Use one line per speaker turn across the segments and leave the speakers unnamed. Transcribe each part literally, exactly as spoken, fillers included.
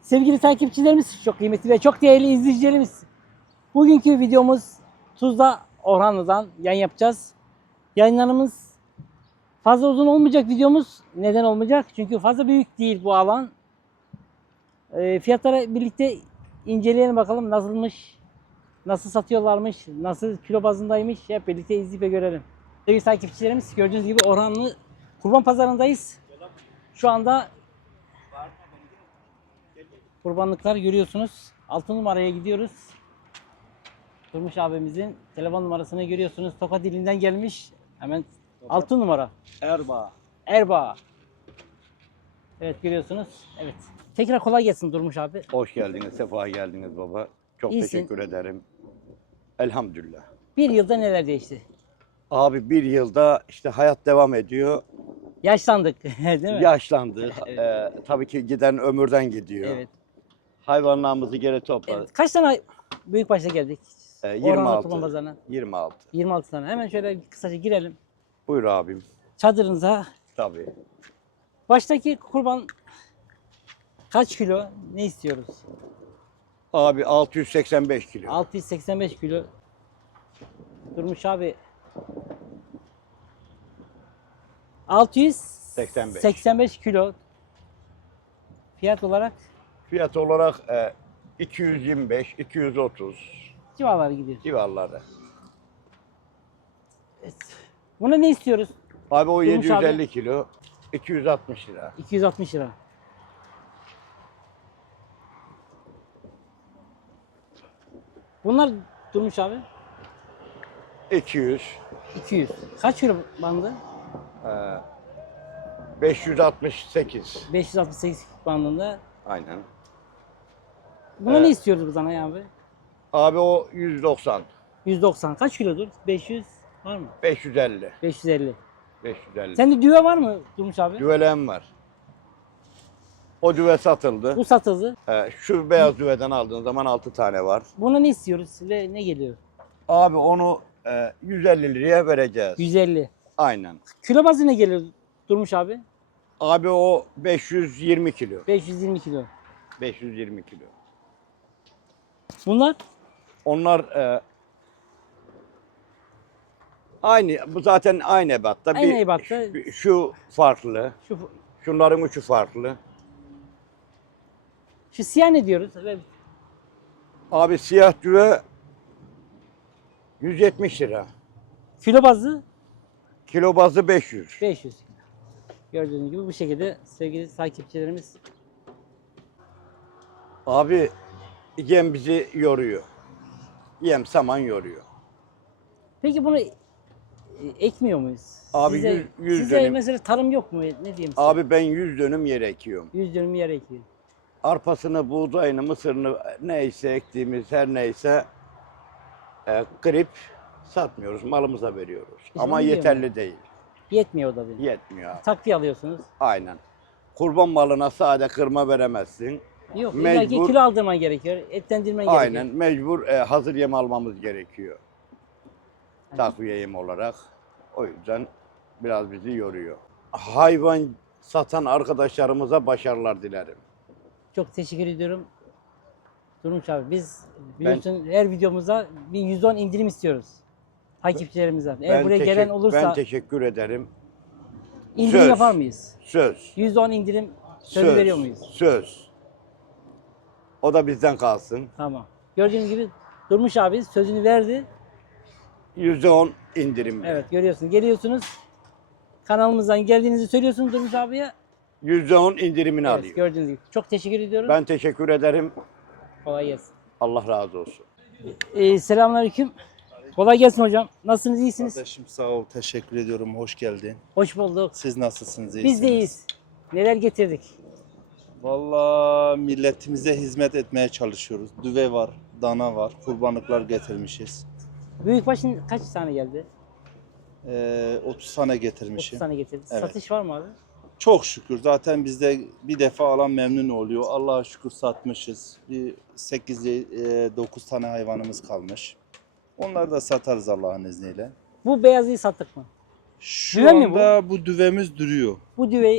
Sevgili takipçilerimiz, çok kıymetli ve çok değerli izleyicilerimiz. Bugünkü videomuz Tuzla Orhanlı'dan yayın yapacağız. Yayınlarımız fazla uzun olmayacak videomuz. Neden olmayacak? Çünkü fazla büyük değil bu alan. E, fiyatlara birlikte inceleyelim bakalım nasılmış, nasıl satıyorlarmış, nasıl kilo bazındaymış. Hep birlikte izleyip ve görelim. Sevgili takipçilerimiz, gördüğünüz gibi Orhanlı Kurban Pazarı'ndayız. Şu anda kurbanlıklar görüyorsunuz. altı numaraya gidiyoruz. Durmuş abimizin telefon numarasını görüyorsunuz. Tokat dilinden gelmiş. Hemen altı numara.
Erbaa.
Erbaa. Evet görüyorsunuz. Evet. Tekrar kolay gelsin Durmuş abi.
Hoş geldiniz, sefa geldiniz baba. Çok
İyisin.
teşekkür ederim. Elhamdülillah.
Bir yılda neler değişti?
Abi bir yılda işte hayat devam ediyor.
Yaşlandık değil mi?
Yaşlandık.
Evet.
Ee, tabii ki giden ömürden gidiyor.
Evet.
Hayvanlarımızı geri topladık.
Evet. Kaç tane büyükbaşta geldik?
Ee,
Orhanlı
yirmi altı.
Kurban Pazarı'na.
yirmi altı.
yirmi altı tane. Hemen şöyle kısaca girelim.
Buyur abim.
Çadırınıza.
Tabii.
Baştaki kurban kaç kilo? Ne istiyoruz?
Abi altı yüz seksen beş kilo.
altı yüz seksen beş kilo. Durmuş abi. altı yüz seksen beş kilo. Fiyat olarak
Fiyat olarak e, iki yüz yirmi beş, iki yüz otuz
civarları gidiyor.
civarlarda.
Evet. Buna ne istiyoruz?
Abi o
Durmuş
yedi yüz elli
abi.
kilo, iki yüz altmış lira.
iki yüz altmış lira. Bunlar Durmuş abi.
iki yüz,
iki yüz. Kaç kilo bandı?
e, beş yüz altmış sekiz.
beş yüz altmış sekiz bandında.
Aynen.
Buna
Evet.
ne istiyoruz biz ana abi?
Abi o yüz doksan,
yüz doksan. Kaç kilodur? beş yüz var mı?
beş yüz elli,
beş yüz elli.
beş yüz elli.
Sende düve var mı Durmuş abi?
Düvelem var. O düve satıldı.
Bu satıldı.
Ee, şu beyaz düveden aldığın zaman altı tane var.
Buna ne istiyoruz ve ne geliyor?
Abi onu e, yüz elli liraya vereceğiz.
yüz elli.
Aynen.
Kilo bazı ne geliyor Durmuş abi?
Abi o beş yüz yirmi kilo.
beş yüz yirmi kilo.
beş yüz yirmi kilo.
Bunlar
Onlar e, aynı, bu zaten aynı ebatta.
Aynı
Bir-
ebatta.
Şu, şu farklı.
şu
Şunların üçü farklı.
şu siyah ne diyoruz? Evet.
Abi siyah düve yüz yetmiş lira.
Kilo bazı
Kilo bazı beş yüz.
beş yüz. Gördüğünüz gibi bu şekilde sevgili takipçilerimiz.
Abi yem bizi yoruyor. Yem saman yoruyor.
Peki bunu e, ekmiyor muyuz?
Abi
Size,
yüz- yüz
size
dönüm.
mesela tarım yok mu? Ne diyeyim size?
Abi ben yüz dönüm yer ekiyorum.
yüz dönüm yer ekiyor.
Arpasını, buğdayını, mısırını neyse ektiğimiz her neyse e, kırıp satmıyoruz. Malımıza veriyoruz.
İşte
Ama
onu diyorum
yeterli değil.
Yetmiyor o da benim.
Yetmiyor abi.
Takviye alıyorsunuz.
Aynen. Kurban malına sade kırma veremezsin.
Yok
Mecbur-
illa ki kilo aldırman gerekiyor. Etlendirmen
Aynen.
gerekiyor.
Mecbur e, hazır yem almamız gerekiyor. Takviye yem olarak. O yüzden biraz bizi yoruyor. Hayvan satan arkadaşlarımıza başarılar dilerim.
Çok teşekkür ediyorum. Durmuş abi biz biliyorsun her videomuzda bir yüzde on indirim istiyoruz. Takipçilerimizden. Eğer
Ben
buraya
teşek-
gelen olursa
ben teşekkür ederim.
indirim
Söz.
yapar mıyız?
Söz.
yüzde on indirim sözü
Söz.
veriyor muyuz?
Söz. O da bizden kalsın.
Tamam. Gördüğünüz gibi Durmuş abi sözünü verdi.
yüzde on indirim.
Evet görüyorsunuz. Geliyorsunuz. Kanalımızdan geldiğinizi söylüyorsunuz Durmuş abiye.
yüzde on indirimini
Evet
alıyor.
gördüğünüz gibi. Çok teşekkür ediyorum.
Ben teşekkür ederim.
Kolay gelsin.
Allah razı olsun.
Ee, selamünaleyküm. Kolay gelsin hocam. Nasılsınız? İyisiniz?
Kardeşim sağ ol, teşekkür ediyorum, hoş geldin.
Hoş bulduk.
Siz nasılsınız, iyisiniz?
Biz de iyiyiz. Neler getirdik?
Vallahi milletimize hizmet etmeye çalışıyoruz. Düve var, dana var, kurbanlıklar getirmişiz.
Büyükbaşın kaç tane geldi?
Ee, otuz tane
otuz
getirmişim.
tane getirdi.
Evet.
Satış var mı abi?
Çok şükür, zaten bizde bir defa alan memnun oluyor. Allah'a şükür satmışız. Bir sekiz dokuz tane hayvanımız kalmış. Onları da satarız Allah'ın izniyle.
Bu beyazıyı sattık mı?
Şu
Düve mi
anda bu? düvemiz duruyor.
Bu düveyi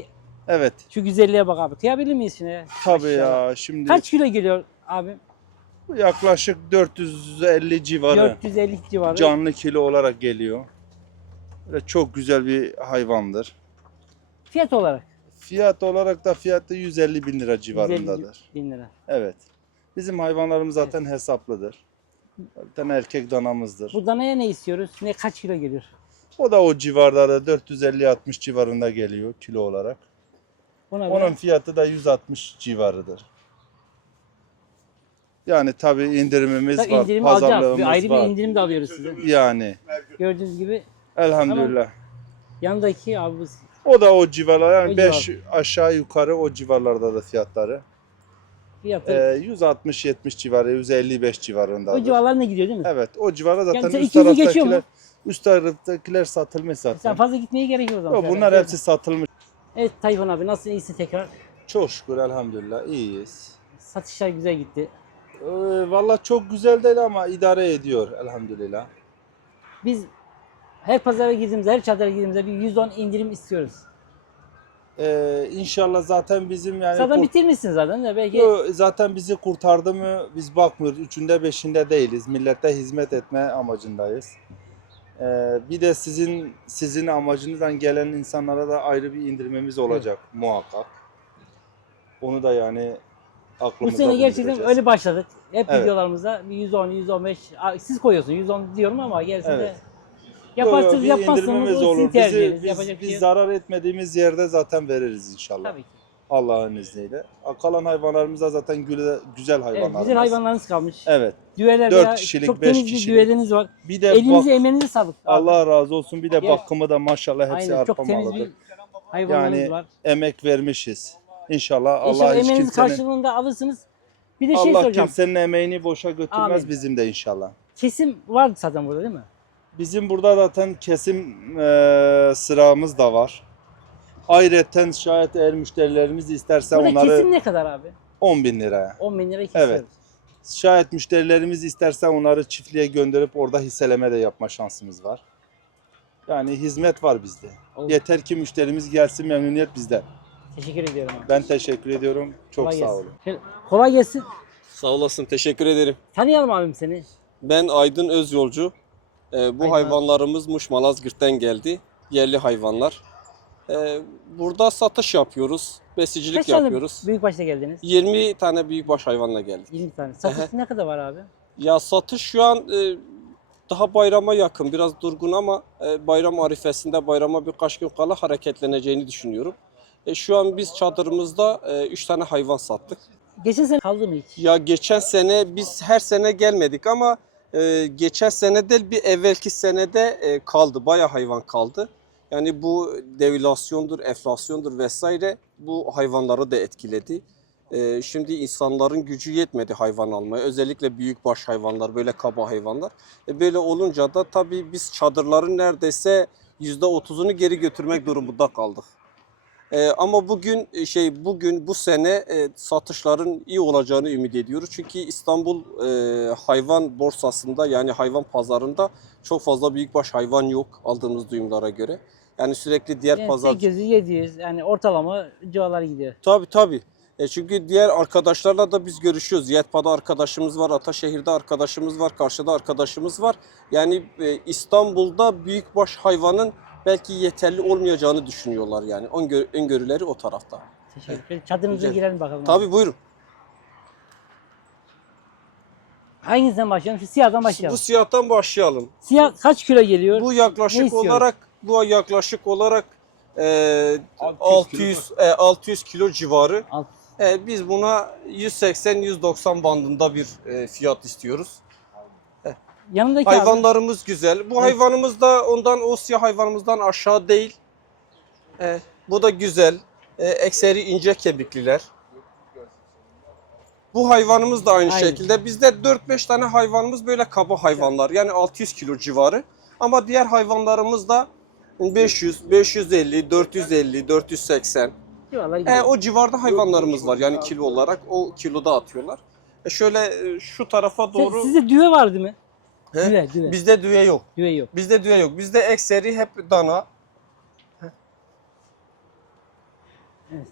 Evet.
Şu güzelliğe bak abi. Kıyabilir miyiz şimdi?
Tabii
Maşallah.
ya. Şimdi
Kaç kilo geliyor abi?
yaklaşık dört yüz elli civarı
dört yüz elli civarı.
canlı kilo olarak geliyor. Böyle çok güzel bir hayvandır.
Fiyat olarak
Fiyat olarak da fiyatı yüz elli bin lira
yüz elli
civarındadır.
bin lira.
Evet. Bizim hayvanlarımız zaten hesaplıdır. Zaten erkek danamızdır.
Bu danaya ne istiyoruz? Ne kaç kilo geliyor?
O da o civarlarda dört yüz elli altmış civarında geliyor kilo olarak.
Ona
Onun
göre
fiyatı da yüz altmış civarıdır. Yani tabii indirimimiz
tabii
var,
indirim alacağız.
pazarlığımız
Bir ayrı
var.
bir indirim de alıyoruz size.
Yani
Gördüğünüz gibi
elhamdülillah.
yanındaki abi bu
O da o civarlar
O
yani beş aşağı yukarı o civarlarda da fiyatları.
fiyatı.
Ee, yüz altmış yetmiş civarı, yüz elli beş
o
civarındadır.
civarlarına gidiyor değil mi?
Evet, o civarda zaten
Yani sen
üst
iki yüzü geçiyor mu?
taraftakiler üst taraftakiler satılmış
Sen
zaten.
fazla gitmeye gerek yok o zaman.
Yo,
şöyle.
bunlar hepsi satılmış.
Evet Tayfun abi nasıl iyisin tekrar?
Çok şükür elhamdülillah iyiyiz.
Satışlar güzel gitti.
Ee, Valla çok güzel değil ama idare ediyor elhamdülillah.
Biz her pazara girdiğimizde, her çadıra girdiğimizde bir yüz on indirim istiyoruz.
Ee, inşallah zaten bizim yani
Zaten
kurt-
bitirmişsin zaten de belki
Yo, zaten bizi kurtardı mı biz bakmıyoruz. Üçünde beşinde değiliz. Millete hizmet etme amacındayız. Ee, bir de sizin sizin amacınızdan gelen insanlara da ayrı bir indirmemiz olacak muhakkak. Onu da yani
bu
aklımızda
sene gerçekten
bulunduracağız.
öyle başladık. Hep
Evet.
videolarımızda bir yüz on, yüz on beş, Aa, siz koyuyorsun yüz on diyorum ama gerisinde
Evet.
de
Yo, yo,
yaparsınız
bir
yapmazsınız
indirimimiz
o sizin
olur. Bizi,
tercihiniz.
biz,
Yapacak bir
biz
şey yok.
zarar etmediğimiz yerde zaten veririz inşallah.
Tabii ki.
Allah'ın izniyle. Kalan hayvanlarımız da zaten güle- güzel
Evet,
hayvanlarımız.
güzel hayvanlarınız kalmış.
Evet.
Düveler
Dört
ya,
kişilik,
çok
beş
temiz bir
kişilik.
düveleriniz var.
Bir de
Elinize
bak,
emeğinize sağlık. abi.
Allah razı olsun. Bir de
Gel.
bakımı da maşallah hepsi
Aynen çok
arpa
temiz
malıdır.
bir hayvanlarınız
Yani
var.
emek vermişiz. İnşallah Allah
İnşallah
hiç
emeğiniz
kimsenin
karşılığında alırsınız. Bir de şey
Allah
soracağım.
kimsenin emeğini boşa götürmez
Amin.
bizim de inşallah.
Kesim vardı zaten burada değil mi?
Bizim burada zaten kesim eee, sıramız da var. Ayrıca şayet eğer müşterilerimiz isterse
Burada
onları
kesim ne kadar abi?
on bin liraya.
on bin lira kesiyoruz.
Evet. Şayet müşterilerimiz isterse onları çiftliğe gönderip orada hisseleme de yapma şansımız var. Yani hizmet var bizde.
Olur.
Yeter ki müşterimiz gelsin, memnuniyet bizden.
Teşekkür ediyorum abi.
Ben teşekkür ediyorum. Çok
Kolay
sağ
gelsin.
olun.
Şöyle, kolay gelsin.
Sağ olasın, teşekkür ederim.
Tanıyalım abim seni.
Ben Aydın Özyolcu. Ee, bu
Aydın
hayvanlarımız Muş Malazgirt'ten geldi. Yerli hayvanlar. Ee, burada satış yapıyoruz, besicilik
Kaç tane
yapıyoruz.
büyükbaşta geldiniz?
yirmi tane büyükbaş hayvanla geldik.
yirmi tane. Satış ne kadar var abi?
Ya satış şu an e, daha bayrama yakın, biraz durgun ama e, bayram arifesinde bayrama birkaç gün kala hareketleneceğini düşünüyorum. E, şu an biz çadırımızda üç tane hayvan sattık.
Geçen sene kaldı mı hiç?
Ya geçen sene biz her sene gelmedik ama e, geçen sene değil bir evvelki senede e, kaldı. Bayağı hayvan kaldı. Yani bu devülasyondur, enflasyondur vesaire bu hayvanları da etkiledi. E, şimdi insanların gücü yetmedi hayvan almaya. Özellikle büyükbaş hayvanlar, böyle kaba hayvanlar. E, böyle olunca da tabii biz çadırların neredeyse yüzde otuzunu geri götürmek durumunda kaldık. Ee, ama bugün e, şey bugün bu sene e, satışların iyi olacağını ümit ediyoruz. Çünkü İstanbul e, hayvan borsasında yani hayvan pazarında çok fazla büyükbaş hayvan yok aldığımız duyumlara göre. Yani sürekli diğer
Yani
pazar
sekiz yüz yedi yüz yani ortalama civarlara gidiyor.
Tabii tabii. E çünkü diğer arkadaşlarla da biz görüşüyoruz. Yetpa'da arkadaşımız var, Ataşehir'de arkadaşımız var, Karşı'da arkadaşımız var. Yani e, İstanbul'da büyükbaş hayvanın belki yeterli olmayacağını düşünüyorlar yani. Öngör, öngörüleri o tarafta.
Teşekkür ederim. Çadırınıza
Güzel.
girelim bakalım. abi.
Tabii buyurun.
Hangisinden başlayalım? Şu siyahdan başlayalım.
Bu siyahtan başlayalım.
Siyah kaç kilo geliyor?
Bu
Ne
yaklaşık
istiyoruz?
olarak bu yaklaşık olarak e, altı yüz e, altı yüz kilo civarı.
Alt.
E, biz buna yüz seksen yüz doksan bandında bir e, fiyat istiyoruz.
Yanındaki abi.
Hayvanlarımız güzel. Bu hayvanımız da ondan o siyah hayvanımızdan aşağı değil. E, bu da güzel. E, ekseri ince kemikliler. Bu hayvanımız da aynı
Aynen.
şekilde. Bizde dört beş tane hayvanımız böyle kaba hayvanlar. Yani altı yüz kilo civarı. Ama diğer hayvanlarımız da beş yüz, beş yüz elli, dört yüz elli, dört yüz seksen.
Civarlara gidiyor.
E, o civarda hayvanlarımız var. Yani kilo olarak o kiloda atıyorlar. E, şöyle e, şu tarafa doğru.
Siz- Sizde düve vardı mı?
He?
Düve, düve.
Bizde düve yok.
Düve yok.
Bizde düve yok. Bizde ekseri hep dana.
Evet.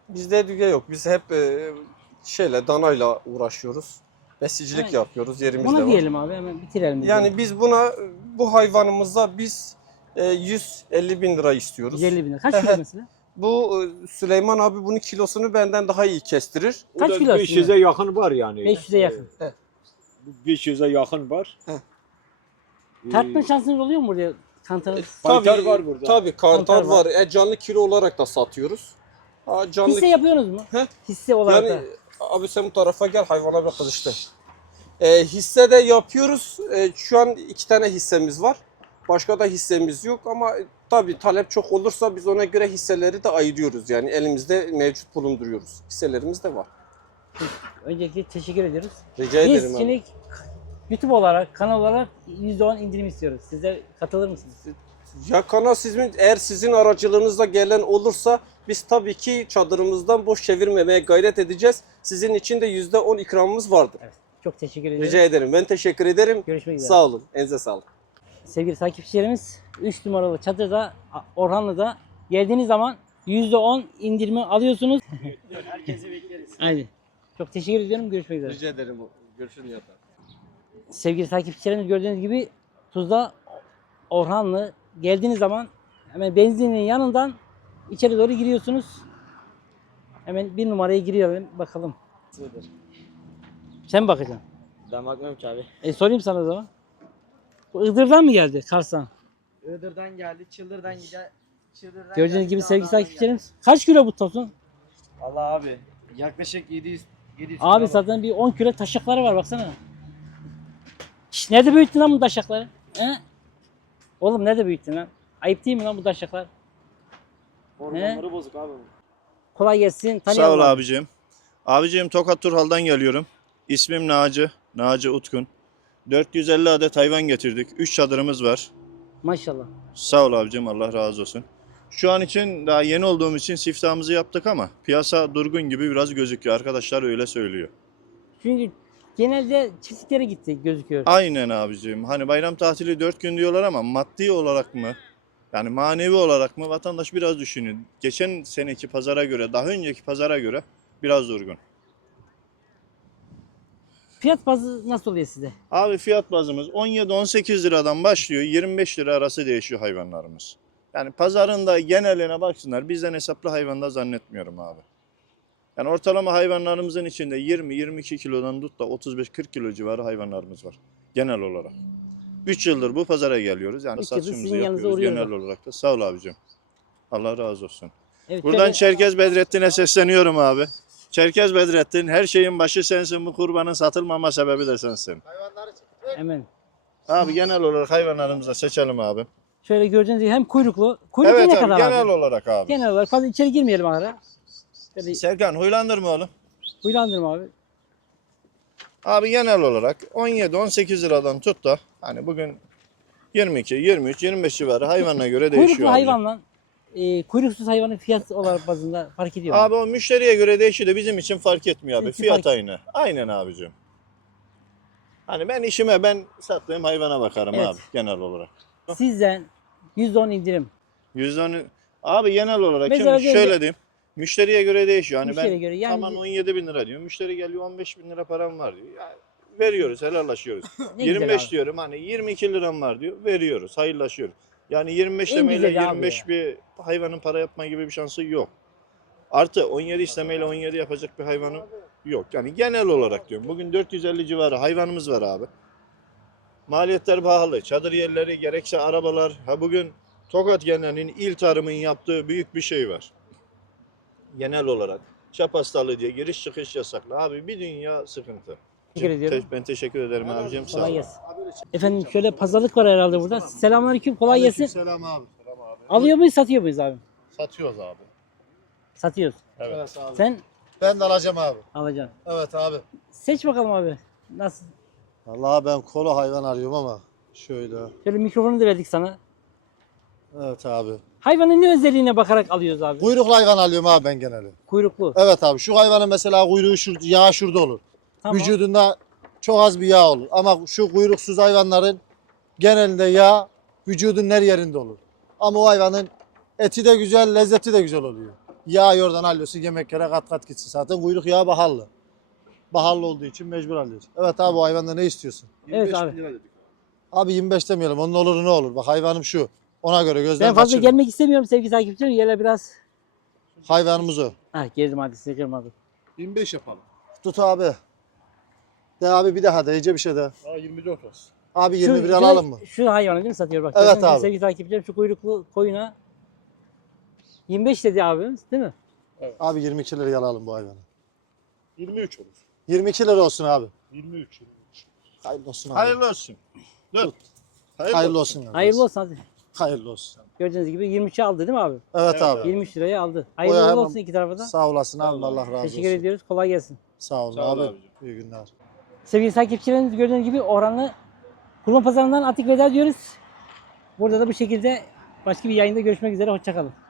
Bizde düge yok. Biz hep e, şeyle danayla uğraşıyoruz. Besicilik
Evet.
yapıyoruz. Yerimizde
Bunu
var.
diyelim abi, hemen bitirelim. biz
Yani
de.
biz buna bu hayvanımıza biz e, yüz elli bin lira istiyoruz.
yüz elli bin lira. Kaç kilo mesela?
Bu e, Süleyman abi bunun kilosunu benden daha iyi kestirir.
Kaç
Burada
kilo
beş yüze yakın var yani.
beş yüze yakın.
beş yüze yakın var.
Heh.
Ee,
Tartma şansınız oluyor mu buraya? Kantarınız.
Kantar var burada.
Tabii kantar
Kantar var.
var. E, canlı kilo olarak da satıyoruz. Ha, canlı
Hisse yapıyorsunuz mu?
He?
Hisse olarak
Yani
da.
abi sen bu tarafa gel, hayvana bir kızıştı. E, hisse de yapıyoruz. E, şu an iki tane hissemiz var. Başka da hissemiz yok ama e, tabii talep çok olursa biz ona göre hisseleri de ayırıyoruz. Yani elimizde mevcut bulunduruyoruz. Hisselerimiz de var.
Öncelikle teşekkür ediyoruz.
Rica ederim
Biz
abi.
şimdi YouTube olarak, kanal olarak yüzde on indirim istiyoruz. Sizler katılır mısınız?
Ya kanal sizin, eğer sizin aracılığınızla gelen olursa biz tabii ki çadırımızdan boş çevirmemeye gayret edeceğiz. Sizin için de yüzde on ikramımız vardır.
Evet. Çok teşekkür ediyoruz.
Rica ederim. Ben teşekkür ederim.
Görüşmek üzere.
Sağ olun. Elinize sağlık.
Sevgili takipçilerimiz, üç numaralı çadırda Orhanlı'da geldiğiniz zaman yüzde on indirimi alıyorsunuz.
Herkesi bekleriz.
Aynen. Çok teşekkür ediyorum. Görüşmek üzere.
Rica ederim. Görüşürüz ya.
Sevgili takipçilerimiz, gördüğünüz gibi Tuzla Orhanlı geldiğiniz zaman hemen benzinin yanından içeri doğru giriyorsunuz. Hemen bir numaraya girelim bakalım. Sen mi bakacaksın?
Ben bakmıyorum ki abi.
E sorayım sana o zaman. Bu Iğdır'dan mı geldi Kars'tan?
Iğdır'dan geldi, Çıldır'dan gider. Çıldır'dan
Gördüğünüz
geldi,
gibi
daha
sevgili
daha
takipçilerimiz. Kaç kilo bu tosun?
geldi. Allah abi. Yaklaşık yedi yüz yedi yüz
Abi
kilo
zaten bir on kilo taşakları var baksana. Şş, nerede büyüttün lan bu taşakları? He? Oğlum nerede büyüttün lan? Ayıp değil mi lan bu taşaklar?
var. Hormonları bozuk abi.
Kolay gelsin.
Sağ ol
Tanıyalım abi.
abicim. Abicim Tokat Turhal'dan geliyorum. İsmim Naci, Naci Utkun. dört yüz elli adet hayvan getirdik. üç çadırımız var.
Maşallah.
Sağ ol abicim, Allah razı olsun. Şu an için daha yeni olduğum için siftahımızı yaptık ama piyasa durgun gibi biraz gözüküyor. Arkadaşlar öyle söylüyor.
Çünkü genelde çiftliklere gitti gözüküyor.
Aynen abicim. Hani bayram tatili dört gün diyorlar ama maddi olarak mı? Yani manevi olarak mı? Vatandaş biraz düşünün. Geçen seneki pazara göre, daha önceki pazara göre biraz durgun.
Fiyat bazı nasıl oluyor size?
Abi fiyat bazımız on yedi on sekiz liradan başlıyor, yirmi beş lira arası değişiyor hayvanlarımız. Yani pazarında geneline baksınlar, bizden hesaplı hayvanda zannetmiyorum abi. Yani ortalama hayvanlarımızın içinde yirmi yirmi iki kilodan tut da otuz beş kırk kilo civarı hayvanlarımız var genel olarak. üç yıldır bu pazara geliyoruz. Yani
Üç yıldır
satışımızı
sizin yanınıza
yapıyoruz
uğruyoruz.
genel olarak da. Sağ ol abicim. Allah razı olsun.
Evet,
Buradan
şöyle-
Çerkez Bedrettin'e sesleniyorum abi. Çerkez Bedrettin, her şeyin başı sensin, bu kurbanın satılmama sebebi de sensin.
hemen.
Abi genel olarak hayvanlarımızı seçelim abi.
Şöyle gördüğünüz gibi hem kuyruklu. Kuyruk
Evet
ne
abi,
kadar
genel
abi?
olarak abi.
Genel olarak fazla içeri girmeyelim ara. Şöyle
Serkan huylandırma oğlum.
huylandırma abi.
Abi genel olarak on yedi on sekiz liradan tut da hani bugün yirmi iki, yirmi üç, yirmi beş civarı hayvanına göre değişiyor.
Kuyruklu
abi.
hayvanla e, kuyruksuz hayvanın fiyat olarak bazında fark ediyor mu?
Abi o müşteriye göre değişiyor da bizim için fark etmiyor abi.
Sizin için
Fiyat
fark-
aynı. Aynen abicim. Hani ben işime ben sattığım hayvana bakarım
Evet.
abi genel olarak.
Sizden yüzde on indirim.
Yüzden abi genel olarak
Mesela
şimdi şöyle diyeyim. Müşteriye göre değişiyor. Hani
Müşteriye
ben
göre yani
aman on yedi bin lira diyor. Müşteri geliyor on beş bin lira param var diyor. Ya, veriyoruz, helallaşıyoruz.
ne
yirmi
güzel
beş
abi.
diyorum hani yirmi iki liram var diyor. Veriyoruz, hayırlaşıyoruz. Yani yirmi beş
En
istemeyle
güzeli abi
yirmi beş
ya.
bir hayvanın para yapma gibi bir şansı yok. Artı on yedi istemeyle on yedi yapacak bir hayvanım yok. Yani genel olarak diyorum. Bugün dört yüz elli civarı hayvanımız var abi. Maliyetler pahalı. Çadır yerleri gerekse arabalar. Ha bugün Tokat genelinin il tarımın yaptığı büyük bir şey var. Genel olarak. Çap hastalığı diye giriş çıkış yasaklı. Abi bir dünya sıkıntı.
Teşekkür ediyorum.
Te- Ben teşekkür ederim abicim. Sağ
Kolay
ol.
gelsin. Efendim şöyle pazarlık var herhalde burada. Selamünaleyküm. Kolay gelsin.
Selam abi. Selam abi.
Alıyor muyuz, satıyor muyuz abi?
Satıyoruz abi.
Satıyoruz.
Evet abi.
Sen
Ben de alacağım abi.
alacaksın.
Evet abi.
Seç bakalım abi. Nasıl?
Vallahi ben kola hayvan arıyorum ama şöyle.
Şöyle mikrofonu da verdik sana.
Evet abi.
Hayvanın ne özelliğine bakarak alıyoruz abi?
Kuyruklu hayvan alıyorum abi ben genelde.
Kuyruklu.
Evet abi. Şu hayvanın mesela kuyruğu şur yağ şurada olur.
Tamam.
Vücudunda çok az bir yağ olur. Ama şu kuyruksuz hayvanların genelinde yağ vücudun her yerinde olur. Ama o hayvanın eti de güzel, lezzeti de güzel oluyor. Yağı oradan alıyorsun yemeklere kat kat gitsin. Zaten kuyruk yağı pahalı. Pahalı olduğu için mecbur alıyoruz. Evet abi o hayvanda ne istiyorsun?
Evet abi.
Abi yirmi beş demeyelim onun olur ne olur. Bak hayvanım şu. Ona göre gözden
Ben fazla
kaçırma.
gelmek istemiyorum sevgili takipçilerim. Yerler biraz...
Hayvanımız o.
Ah geldim hadi size kırmadım.
yirmi beş yapalım.
Tut abi. De abi bir daha de iyice bir şey de.
Aa yirmi dört olsun.
Abi
Şu-
yirmi bir
şu-
alalım mı?
Şu hayvanı değil mi satıyor bak.
Evet
gördüğünüz gibi
abi.
Sevgili takipçilerim şu kuyruklu koyuna yirmi beş dedi abimiz değil mi?
Abi yirmi iki liraya alalım bu hayvanı.
yirmi üç olur.
yirmi iki lira olsun abi.
yirmi üç.
Hayırlı olsun abi.
Hayırlı olsun. Dur. Hayırlı,
Hayırlı olsun. abi.
Hayırlı olsun hadi.
Hayırlı olsun.
Gördüğünüz gibi yirmi üçe aldı değil mi abi?
Evet,
Evet
abi.
abi.
yirmi üç liraya aldı. Hayırlı
O ya
uğurlu
hemen-
olsun iki tarafa da.
Sağ olasın abi.
Sağ ol
Allah
abi.
razı olsun.
Teşekkür ediyoruz. Kolay gelsin.
Sağ olun
Sağ ol
abi.
abicim.
İyi günler.
Sevgili takipçilerimiz gördüğünüz gibi Orhanlı Kurban Pazarı'ndan Atik veda diyoruz. Burada da bu şekilde başka bir yayında görüşmek üzere. Hoşçakalın.